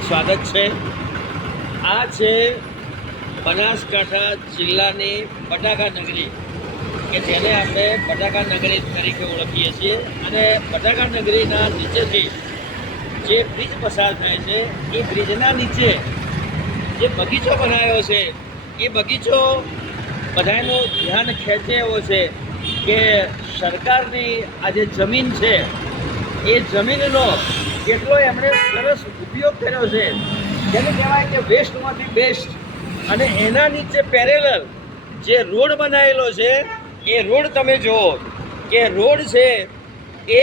સ્વાગત છે. આ છે બનાસકાંઠા જિલ્લાની બટાકા નગરી, કે જેને આપણે બટાકા નગરી તરીકે ઓળખીએ છીએ. અને બટાકા નગરીના નીચેથી જે બ્રિજ પસાર થાય છે, એ બ્રિજના નીચે જે બગીચો બનાવ્યો છે, એ બગીચો બધાનું ધ્યાન ખેંચે એવો છે કે સરકારની આ જે જમીન છે, એ જમીનનો કેટલો એમણે સરસ ઉપયોગ કર્યો છે. જેને કહેવાય કે વેસ્ટમાંથી બેસ્ટ અને એના નીચે પેરેલલ જે રોડ બનાવેલો છે, એ રોડ તમે જુઓ કે રોડ છે, એ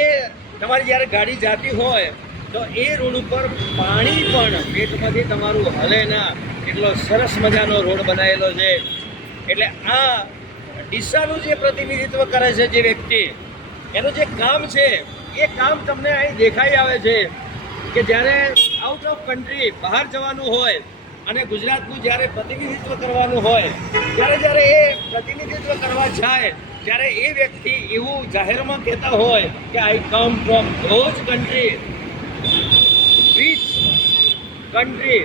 તમારી જ્યારે ગાડી જાતી હોય, તો એ રોડ ઉપર પાણી પણ પેટમાંથી તમારું હલે ના. એટલો સરસ મજાનો રોડ બનાવેલો છે. એટલે આ ડીસાનું જે પ્રતિનિધિત્વ કરે છે જે વ્યક્તિ, એનું જે કામ છે, એ કામ તમને અહીં દેખાઈ આવે છે કે જ્યારે આઉટ ઓફ કન્ટ્રી બહાર જવાનું હોય અને ગુજરાતનું જ્યારે પ્રતિનિધિત્વ કરવાનું હોય ત્યારે જ્યારે એ પ્રતિનિધિત્વ કરવા જાય ત્યારે એ વ્યક્તિ એવું જાહેરમાં કહેતા હોય કે I come from those country which country,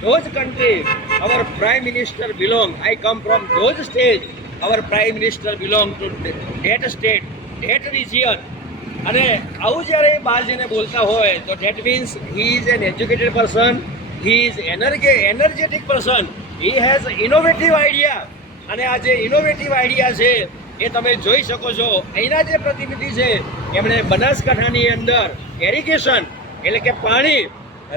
those country, our prime minister belong. I come from those state. Our prime minister belong to that state, that region. અને આવું જ્યારે એ બહાર જઈને બોલતા હોય, તો that means he is an educated person he is energe energetic person he has innovative idea અને આ જે ઇનોવેટિવ આઈડિયા છે, એ તમે જોઈ શકો છો. અહીંના જે પ્રતિનિધિ છે, એમણે બનાસકાંઠાની અંદર એરિગેશન એટલે કે પાણી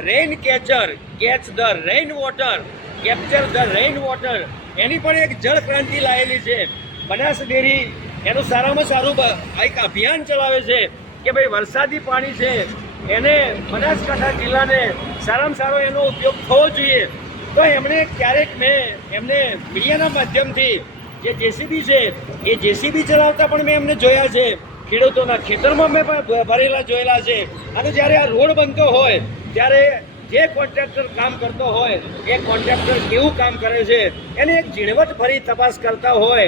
rain catcher catch the rain water capture the rain water એની પણ એક જળ ક્રાંતિ લાવેલી છે. બનાસ ડેરી, એનું સારામાં સારું એક અભિયાન ચલાવે છે. કે ભાઈ વરસાદી પાણી છે, એને બનાસકાંઠા જિલ્લાને સારામાં સારો એનો ઉપયોગ થવો જોઈએ. તો એમણે ક્યારેક મેં એમને મીડિયાના માધ્યમથી જે જેસીબી છે, એ જેસીબી ચલાવતા પણ મેં એમને જોયા છે. ખેડૂતોના ખેતરમાં મેં પણ ભરેલા જોયેલા છે. અને જ્યારે આ રોડ બનતો હોય, ત્યારે જે કોન્ટ્રાક્ટર કામ કરતો હોય, એ કોન્ટ્રાક્ટર કેવું કામ કરે છે, એની એક ઝીણવટ ફરી તપાસ કરતા હોય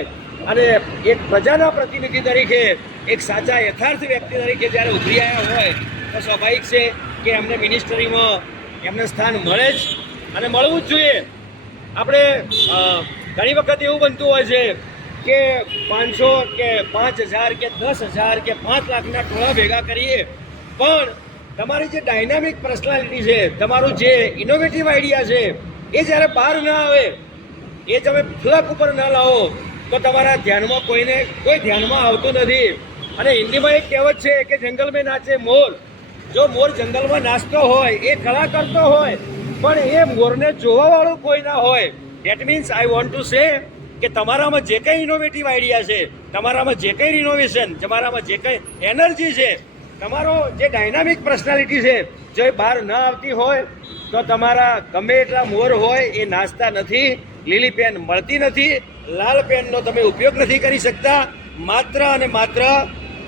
અને એક પ્રજાના પ્રતિનિધિ તરીકે, એક સાચા યથાર્થ વ્યક્તિ તરીકે જ્યારે ઉતરી આવ્યા હોય, તો સ્વાભાવિક છે કે એમને મિનિસ્ટરીમાં એમને સ્થાન મળે જ અને મળવું જ જોઈએ. આપણે ઘણી વખત એવું બનતું હોય છે કે પાંચસો કે પાંચ હજાર કે દસ હજાર કે પાંચ લાખના ટોળા ભેગા કરીએ, પણ તમારી જે ડાયનામિક પર્સનાલિટી છે, તમારું જે ઇનોવેટિવ આઈડિયા છે, એ જ્યારે બહાર ના આવે, એ તમે ફ્લક ઉપર ના લાવો તો તમારા ધ્યાનમાં કોઈને કોઈ ધ્યાનમાં આવતું નથી. અને હિન્દીમાં એક કહેવત છે કે જંગલ મેં નાચે મોર. જો મોર જંગલમાં નાચતો હોય, એ કળા કરતો હોય, પણ એ મોરને જોવાવાળું કોઈ ના હોય. That means I want to say કે તમારામાં જે કંઈ ઇનોવેટિવ આઈડિયા છે, તમારામાં જે કંઈ રિનોવેશન તમારામાં જે કંઈ એનર્જી છે, તમારો જે ડાયનામિક પર્સનાલિટી છે, જો એ બહાર ન આવતી હોય, તો તમારા ગમે એટલા મોર હોય એ નાચતા નથી. લીલી પેન મળતી નથી લાલ પેનનો તમે ઉપયોગ નથી કરી શકતા. માત્ર અને માત્ર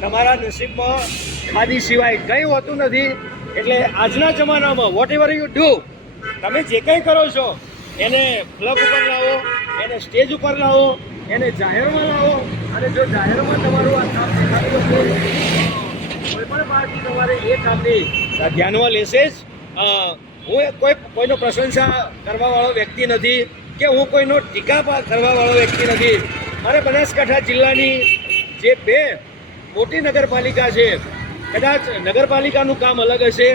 તમારા નસીબમાં ખાદી સિવાય કંઈ હોતું નથી. એટલે આજના જમાનામાં વોટ એવર યુ ડુ તમે જે કંઈ કરો છો એને પ્લગ ઉપર લાવો એને સ્ટેજ ઉપર લાવો એને જાહેરમાં લાવો. અને જો જાહેરમાં તમારું આ કામ હશે, કોઈ પણ પાર્ટી તમારે એ કામની ધ્યાનમાં લેશે જ. હું કોઈ કોઈનો પ્રશંસા કરવાવાળો વ્યક્તિ નથી. કે હું કોઈનો ટીકા કરવાવાળો વ્યક્તિ નથી. મારે બનાસકાંઠા જિલ્લાની જે બે મોટી નગરપાલિકા છે, કદાચ નગરપાલિકાનું કામ અલગ હશે,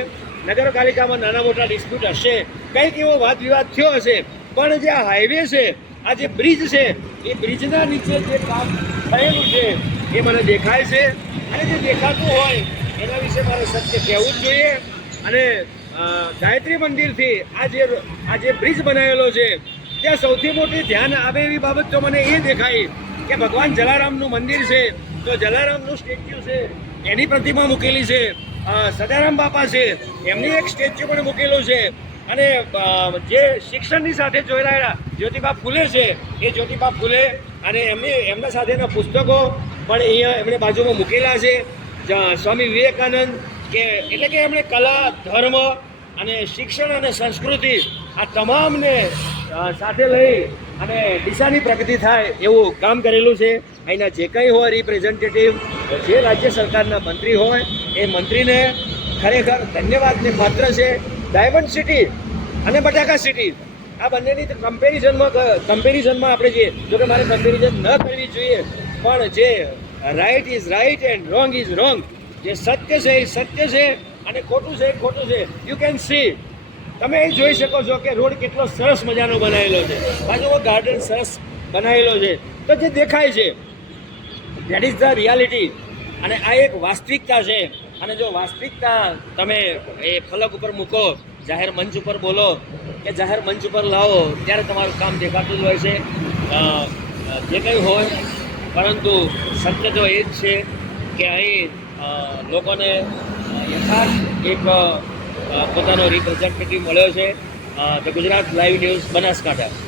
નગરપાલિકામાં નાના મોટા ડિસ્પ્યુટ હશે, કંઈક એવો વાદ વિવાદ થયો હશે, પણ જે આ હાઈવે છે, આ જે બ્રિજ છે, એ બ્રિજના નીચે જે કામ થયેલું છે, એ મને દેખાય છે. અને જે દેખાતું હોય, એના વિશે મારે સત્ય કહેવું જ જોઈએ. અને ગાયત્રી મંદિરથી આ જે આ જે બ્રિજ બનાવેલો છે ત્યાં સૌથી મોટી ધ્યાન આવે એવી બાબત તો મને એ દેખાય કે ભગવાન જલારામનું મંદિર છે. તો જલારામનું સ્ટેચ્યુ છે, એની પ્રતિમા મૂકેલી છે સદારામ બાપા છે, એમની એક સ્ટેચ્યુ પણ મૂકેલું છે. અને જે શિક્ષણની સાથે જોડાયેલા જ્યોતિબા ફૂલે છે, એ જ્યોતિબા ફૂલે અને એમની, એમના સાથેના પુસ્તકો પણ અહીંયા એમણે બાજુમાં મૂકેલા છે. સ્વામી વિવેકાનંદ કે, એટલે કે એમણે કલા, ધર્મ અને શિક્ષણ અને સંસ્કૃતિ આ તમામને સાથે લઈ અને દિશાની પ્રગતિ થાય એવું કામ કરેલું છે. અહીંના જે કંઈ હોય રિપ્રેઝેન્ટેટિવ જે રાજ્ય સરકારના મંત્રી હોય, એ મંત્રીને ખરેખર ધન્યવાદને પાત્ર છે. ડાયમંડ સિટી અને બટાકા સિટી આ બંનેની કમ્પેરિઝનમાં કમ્પેરિઝનમાં આપણે જઈએ જો કે મારે કમ્પેરિઝન ન કરવી જોઈએ, પણ જે right is right and wrong is wrong જે સત્ય છે એ સત્ય છે અને ખોટું છે એ ખોટું છે. યુ કેન સી તમે એ જોઈ શકો છો કે રોડ કેટલો સરસ મજાનો બનાવેલો છે. બાજુ ગાર્ડન સરસ બનાવેલો છે. તો જે દેખાય છે દેટ ઇઝ ધ રિયાલિટી અને આ એક વાસ્તવિકતા છે. અને જો વાસ્તવિકતા તમે એ ફલક ઉપર મૂકો, જાહેર મંચ ઉપર બોલો, કે જાહેર મંચ ઉપર લાવો, ત્યારે તમારું કામ દેખાતું જ હોય છે. જે કંઈ હોય, પરંતુ સત્ય તો એ જ છે કે અહીં લોકોને યથાર્થ એક પોતાનો રિપ્રેઝેન્ટેટિવ મળ્યો છે. The Gujarat live news Banaskantha.